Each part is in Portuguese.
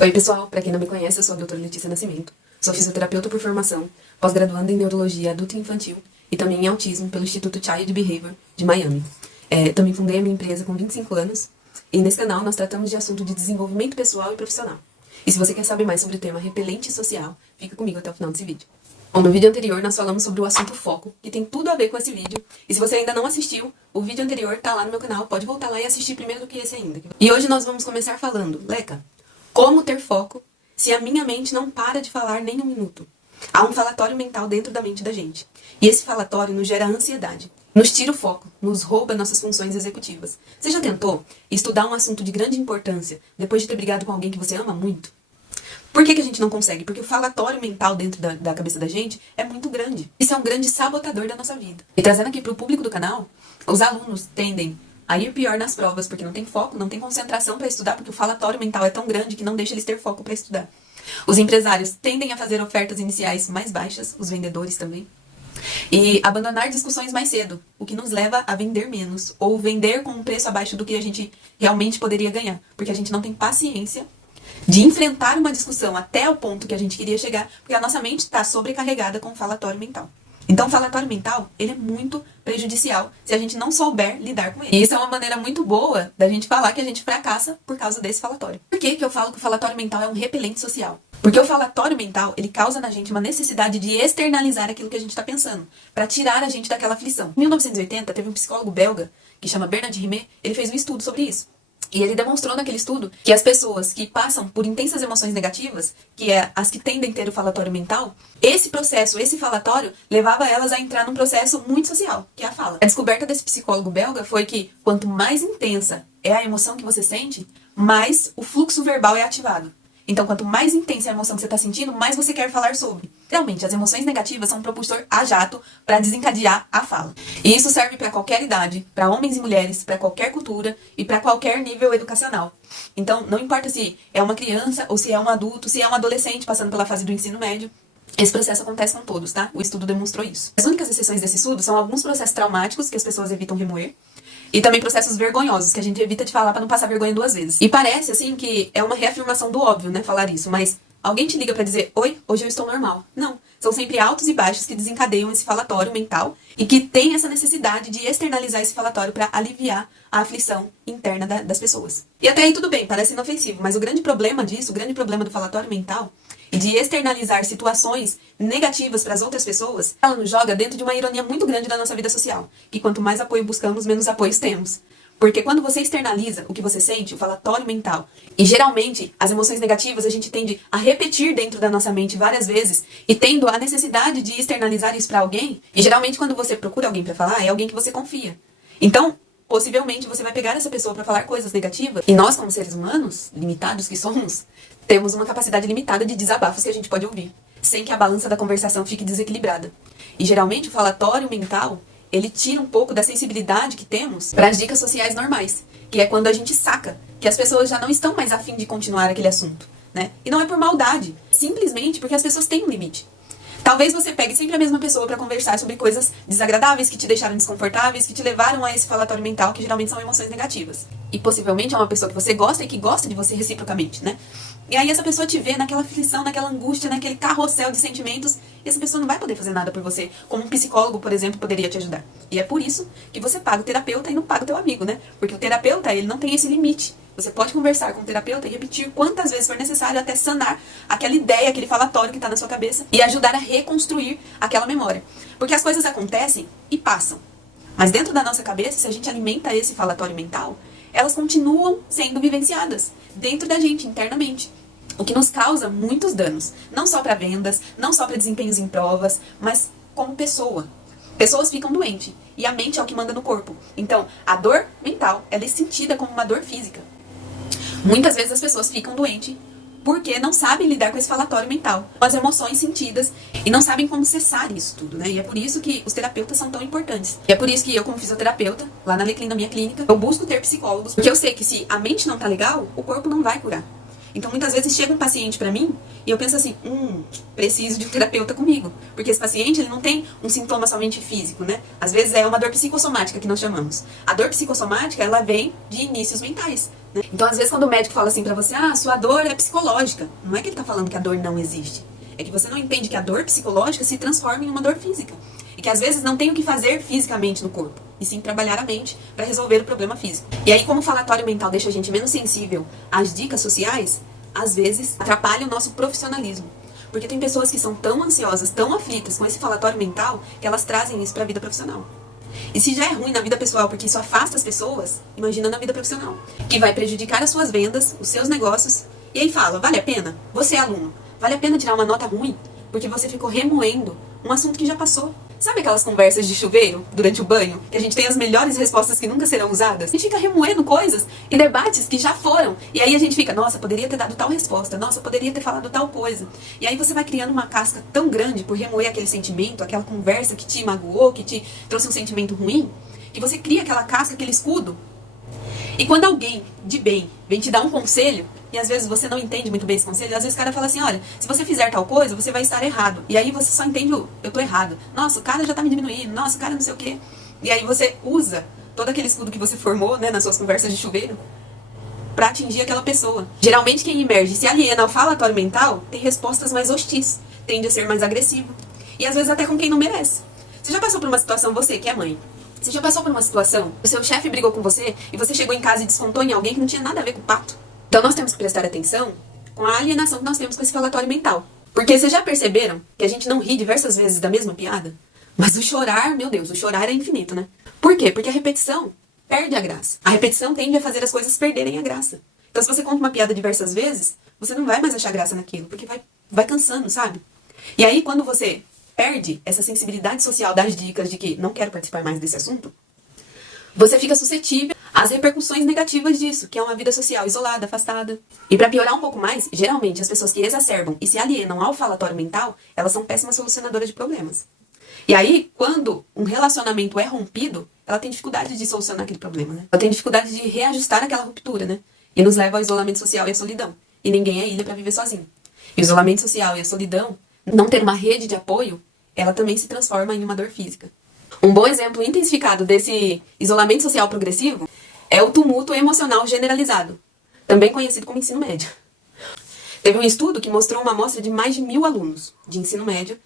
Oi pessoal, para quem não me conhece, eu sou a doutora Letícia Nascimento, sou fisioterapeuta por formação, pós-graduanda em neurologia adulta e infantil e também em autismo pelo Instituto Child Behavior de Miami. Também fundei a minha empresa com 25 anos e nesse canal nós tratamos de assunto de desenvolvimento pessoal e profissional. E se você quer saber mais sobre o tema repelente social, fica comigo até o final desse vídeo. Bom, no vídeo anterior nós falamos sobre o assunto foco, que tem tudo a ver com esse vídeo. E se você ainda não assistiu, o vídeo anterior tá lá no meu canal, pode voltar lá e assistir primeiro do que esse ainda. E hoje nós vamos começar falando, Leca, como ter foco se a minha mente não para de falar nem um minuto? Há um falatório mental dentro da mente da gente. E esse falatório nos gera ansiedade, nos tira o foco, nos rouba nossas funções executivas. Você já tentou estudar um assunto de grande importância depois de ter brigado com alguém que você ama muito? Por que a gente não consegue? Porque o falatório mental dentro da cabeça da gente é muito grande. Isso é um grande sabotador da nossa vida. E trazendo aqui para o público do canal, os alunos tendem a ir pior nas provas, porque não tem foco, não tem concentração para estudar, porque o falatório mental é tão grande que não deixa eles ter foco para estudar. Os empresários tendem a fazer ofertas iniciais mais baixas, os vendedores também, e abandonar discussões mais cedo, o que nos leva a vender menos, ou vender com um preço abaixo do que a gente realmente poderia ganhar, porque a gente não tem paciência de enfrentar uma discussão até o ponto que a gente queria chegar, porque a nossa mente está sobrecarregada com o falatório mental. Então, o falatório mental, ele é muito prejudicial se a gente não souber lidar com ele. E isso é uma maneira muito boa da gente falar que a gente fracassa por causa desse falatório. Por que eu falo que o falatório mental é um repelente social? Porque o falatório mental, ele causa na gente uma necessidade de externalizar aquilo que a gente está pensando, para tirar a gente daquela aflição. Em 1980, teve um psicólogo belga, que chama Bernard Rimet, ele fez um estudo sobre isso. E ele demonstrou naquele estudo que as pessoas que passam por intensas emoções negativas, que é as que tendem a ter o falatório mental, esse processo, esse falatório, levava elas a entrar num processo muito social, que é a fala. A descoberta desse psicólogo belga foi que quanto mais intensa é a emoção que você sente, mais o fluxo verbal é ativado. Então, quanto mais intensa é a emoção que você está sentindo, mais você quer falar sobre. Realmente, as emoções negativas são um propulsor a jato para desencadear a fala. E isso serve para qualquer idade, para homens e mulheres, para qualquer cultura e para qualquer nível educacional. Então, não importa se é uma criança ou se é um adulto, se é um adolescente passando pela fase do ensino médio, esse processo acontece com todos, tá? O estudo demonstrou isso. As únicas exceções desse estudo são alguns processos traumáticos que as pessoas evitam remoer, e também processos vergonhosos, que a gente evita de falar para não passar vergonha duas vezes. E parece, assim, que é uma reafirmação do óbvio, né, falar isso. Mas alguém te liga para dizer, oi, hoje eu estou normal. Não. São sempre altos e baixos que desencadeiam esse falatório mental e que tem essa necessidade de externalizar esse falatório para aliviar a aflição interna das pessoas. E até aí tudo bem, parece inofensivo, mas o grande problema disso, o grande problema do falatório mental e de externalizar situações negativas para as outras pessoas, ela nos joga dentro de uma ironia muito grande da nossa vida social, que quanto mais apoio buscamos, menos apoios temos. Porque quando você externaliza o que você sente, o falatório mental, e geralmente as emoções negativas a gente tende a repetir dentro da nossa mente várias vezes, e tendo a necessidade de externalizar isso para alguém, e geralmente quando você procura alguém para falar, é alguém que você confia. Então, possivelmente você vai pegar essa pessoa para falar coisas negativas, e nós como seres humanos, limitados que somos, temos uma capacidade limitada de desabafos que a gente pode ouvir, sem que a balança da conversação fique desequilibrada. E geralmente o falatório mental, ele tira um pouco da sensibilidade que temos para as dicas sociais normais, que é quando a gente saca que as pessoas já não estão mais a fim de continuar aquele assunto, né? E não é por maldade, simplesmente porque as pessoas têm um limite. Talvez você pegue sempre a mesma pessoa para conversar sobre coisas desagradáveis, que te deixaram desconfortáveis, que te levaram a esse falatório mental, que geralmente são emoções negativas. E possivelmente é uma pessoa que você gosta e que gosta de você reciprocamente, né? E aí essa pessoa te vê naquela aflição, naquela angústia, naquele carrossel de sentimentos, e essa pessoa não vai poder fazer nada por você, como um psicólogo, por exemplo, poderia te ajudar. E é por isso que você paga o terapeuta e não paga o teu amigo, né? Porque o terapeuta, ele não tem esse limite. Você pode conversar com o terapeuta e repetir quantas vezes for necessário até sanar aquela ideia, aquele falatório que está na sua cabeça e ajudar a reconstruir aquela memória. Porque as coisas acontecem e passam. Mas dentro da nossa cabeça, se a gente alimenta esse falatório mental, elas continuam sendo vivenciadas dentro da gente, internamente. O que nos causa muitos danos. Não só para vendas, não só para desempenhos em provas, mas como pessoa. Pessoas ficam doentes e a mente é o que manda no corpo. Então, a dor mental, ela é sentida como uma dor física. Muitas vezes as pessoas ficam doentes porque não sabem lidar com esse falatório mental, com as emoções sentidas, e não sabem como cessar isso tudo, né? E é por isso que os terapeutas são tão importantes. E é por isso que eu, como fisioterapeuta, lá na Alecrim, na minha clínica, eu busco ter psicólogos, porque eu sei que se a mente não tá legal, o corpo não vai curar. Então, muitas vezes chega um paciente pra mim e eu penso assim, preciso de um terapeuta comigo. Porque esse paciente, ele não tem um sintoma somente físico, né? Às vezes é uma dor psicossomática que nós chamamos. A dor psicossomática, ela vem de inícios mentais, né? Então, às vezes, quando o médico fala assim pra você, sua dor é psicológica, não é que ele tá falando que a dor não existe. É que você não entende que a dor psicológica se transforma em uma dor física. E que às vezes não tem o que fazer fisicamente no corpo, e sim trabalhar a mente para resolver o problema físico. E aí, como o falatório mental deixa a gente menos sensível às dicas sociais, às vezes atrapalha o nosso profissionalismo. Porque tem pessoas que são tão ansiosas, tão aflitas com esse falatório mental, que elas trazem isso para a vida profissional. E se já é ruim na vida pessoal porque isso afasta as pessoas, imagina na vida profissional, que vai prejudicar as suas vendas, os seus negócios. E aí fala, vale a pena? Você é aluno, vale a pena tirar uma nota ruim porque você ficou remoendo um assunto que já passou? Sabe aquelas conversas de chuveiro durante o banho? Que a gente tem as melhores respostas que nunca serão usadas? A gente fica remoendo coisas e debates que já foram. E aí a gente fica, nossa, poderia ter dado tal resposta. Nossa, poderia ter falado tal coisa. E aí você vai criando uma casca tão grande por remoer aquele sentimento, aquela conversa que te magoou, que te trouxe um sentimento ruim, que você cria aquela casca, aquele escudo. E quando alguém de bem vem te dar um conselho, e às vezes você não entende muito bem esse conselho, às vezes o cara fala assim, olha, se você fizer tal coisa, você vai estar errado. E aí você só entende o, eu tô errado. Nossa, o cara já tá me diminuindo, nossa, o cara não sei o quê. E aí você usa todo aquele escudo que você formou, né, nas suas conversas de chuveiro, pra atingir aquela pessoa. Geralmente quem emerge e se aliena ao falatório mental tem respostas mais hostis, tende a ser mais agressivo. E às vezes até com quem não merece. Você já passou por uma situação, você que é mãe, você já passou por uma situação, o seu chefe brigou com você e você chegou em casa e descontou em alguém que não tinha nada a ver com o pato? Então nós temos que prestar atenção com a alienação que nós temos com esse falatório mental. Porque vocês já perceberam que a gente não ri diversas vezes da mesma piada? Mas o chorar, meu Deus, o chorar é infinito, né? Por quê? Porque a repetição perde a graça. A repetição tende a fazer as coisas perderem a graça. Então se você conta uma piada diversas vezes, você não vai mais achar graça naquilo, porque vai cansando, sabe? E aí quando você perde essa sensibilidade social das dicas de que não quero participar mais desse assunto, você fica suscetível às repercussões negativas disso, que é uma vida social isolada, afastada. E para piorar um pouco mais, geralmente as pessoas que exacerbam e se alienam ao falatório mental, elas são péssimas solucionadoras de problemas. E aí, quando um relacionamento é rompido, ela tem dificuldade de solucionar aquele problema, né? Ela tem dificuldade de reajustar aquela ruptura, né? E nos leva ao isolamento social e à solidão. E ninguém é ilha para viver sozinho. E o isolamento social e a solidão, não ter uma rede de apoio, ela também se transforma em uma dor física. Um bom exemplo intensificado desse isolamento social progressivo é o tumulto emocional generalizado, também conhecido como ensino médio. Teve um estudo que mostrou uma amostra de mais de 1.000 alunos de ensino médio,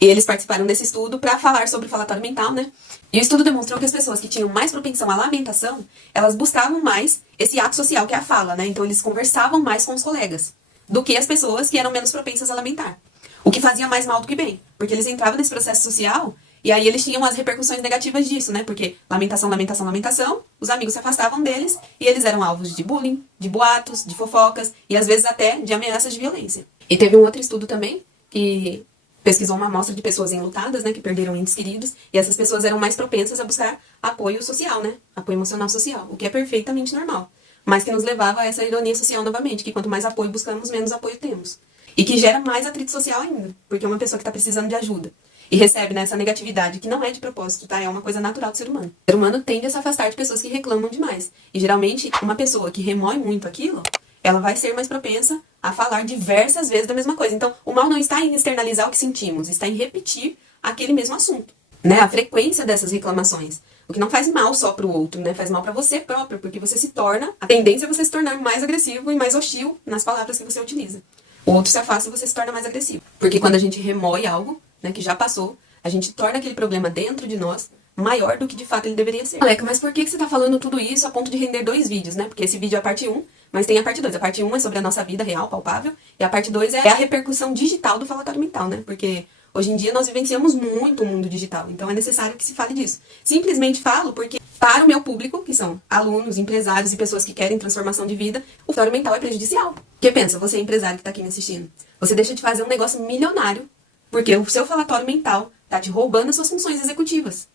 e eles participaram desse estudo para falar sobre o falatório mental, né? E o estudo demonstrou que as pessoas que tinham mais propensão à lamentação, elas buscavam mais esse ato social que é a fala, né? Então eles conversavam mais com os colegas, do que as pessoas que eram menos propensas a lamentar. O que fazia mais mal do que bem, porque eles entravam nesse processo social e aí eles tinham as repercussões negativas disso, né? Porque lamentação, lamentação, lamentação, os amigos se afastavam deles e eles eram alvos de bullying, de boatos, de fofocas e às vezes até de ameaças de violência. E teve um outro estudo também que pesquisou uma amostra de pessoas enlutadas, né? Que perderam entes queridos e essas pessoas eram mais propensas a buscar apoio social, né? Apoio emocional social, o que é perfeitamente normal. Mas que nos levava a essa ironia social novamente, que quanto mais apoio buscamos, menos apoio temos. E que gera mais atrito social ainda, porque uma pessoa que está precisando de ajuda e recebe essa negatividade, que não é de propósito, tá? É uma coisa natural do ser humano. O ser humano tende a se afastar de pessoas que reclamam demais. E geralmente, uma pessoa que remói muito aquilo, ela vai ser mais propensa a falar diversas vezes da mesma coisa. Então, o mal não está em externalizar o que sentimos, está em repetir aquele mesmo assunto, né? A frequência dessas reclamações. O que não faz mal só pro outro, né? Faz mal pra você próprio, porque você se torna... A tendência é você se tornar mais agressivo e mais hostil nas palavras que você utiliza. O outro se afasta e você se torna mais agressivo. Porque quando a gente remói algo, né, que já passou, a gente torna aquele problema dentro de nós maior do que de fato ele deveria ser. Aleca, mas por que você tá falando tudo isso a ponto de render 2 vídeos, né? Porque esse vídeo é a parte 1, mas tem a parte 2. A parte 1 é sobre a nossa vida real, palpável, e a parte 2 é a repercussão digital do falatório mental, né? Porque hoje em dia nós vivenciamos muito o mundo digital, então é necessário que se fale disso. Simplesmente falo porque, para o meu público, que são alunos, empresários e pessoas que querem transformação de vida, o falatório mental é prejudicial. Porque pensa, você é empresário que tá aqui me assistindo, você deixa de fazer um negócio milionário porque o seu falatório mental tá te roubando as suas funções executivas.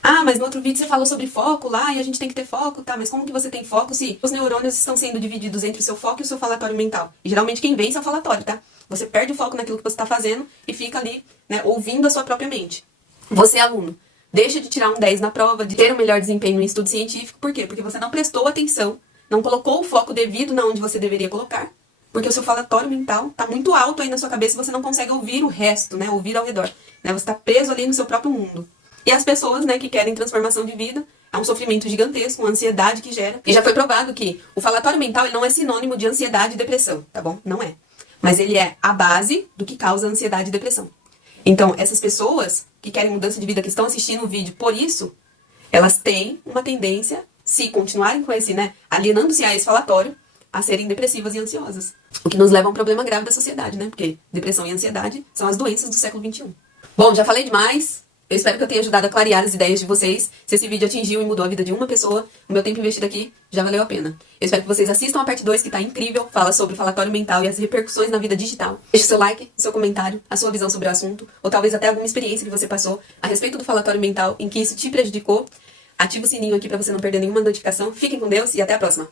Ah, mas no outro vídeo você falou sobre foco lá, e a gente tem que ter foco, tá? Mas como que você tem foco se os neurônios estão sendo divididos entre o seu foco e o seu falatório mental? E geralmente quem vence é o falatório, tá? Você perde o foco naquilo que você tá fazendo e fica ali, né, ouvindo a sua própria mente. Você, aluno, deixa de tirar um 10 na prova, de ter um melhor desempenho em estudo científico. Por quê? Porque você não prestou atenção, não colocou o foco devido na onde você deveria colocar. porque o seu falatório mental tá muito alto aí na sua cabeça e você não consegue ouvir o resto, né? Ouvir ao redor, né? Você tá preso ali no seu próprio mundo. E as pessoas, né, que querem transformação de vida, é um sofrimento gigantesco, uma ansiedade que gera. E já foi provado que o falatório mental ele não é sinônimo de ansiedade e depressão, tá bom? Não é. Mas ele é a base do que causa ansiedade e depressão. Então, essas pessoas que querem mudança de vida, que estão assistindo o vídeo por isso, elas têm uma tendência, se continuarem com esse, né, alienando-se a esse falatório, a serem depressivas e ansiosas. O que nos leva a um problema grave da sociedade, né? Porque depressão e ansiedade são as doenças do século XXI. Bom, já falei demais. Eu espero que eu tenha ajudado a clarear as ideias de vocês. Se esse vídeo atingiu e mudou a vida de uma pessoa, o meu tempo investido aqui já valeu a pena. Eu espero que vocês assistam a parte 2, que tá incrível. Fala sobre o falatório mental e as repercussões na vida digital. Deixe seu like, seu comentário, a sua visão sobre o assunto, ou talvez até alguma experiência que você passou a respeito do falatório mental em que isso te prejudicou. Ativa o sininho aqui pra você não perder nenhuma notificação. Fiquem com Deus e até a próxima.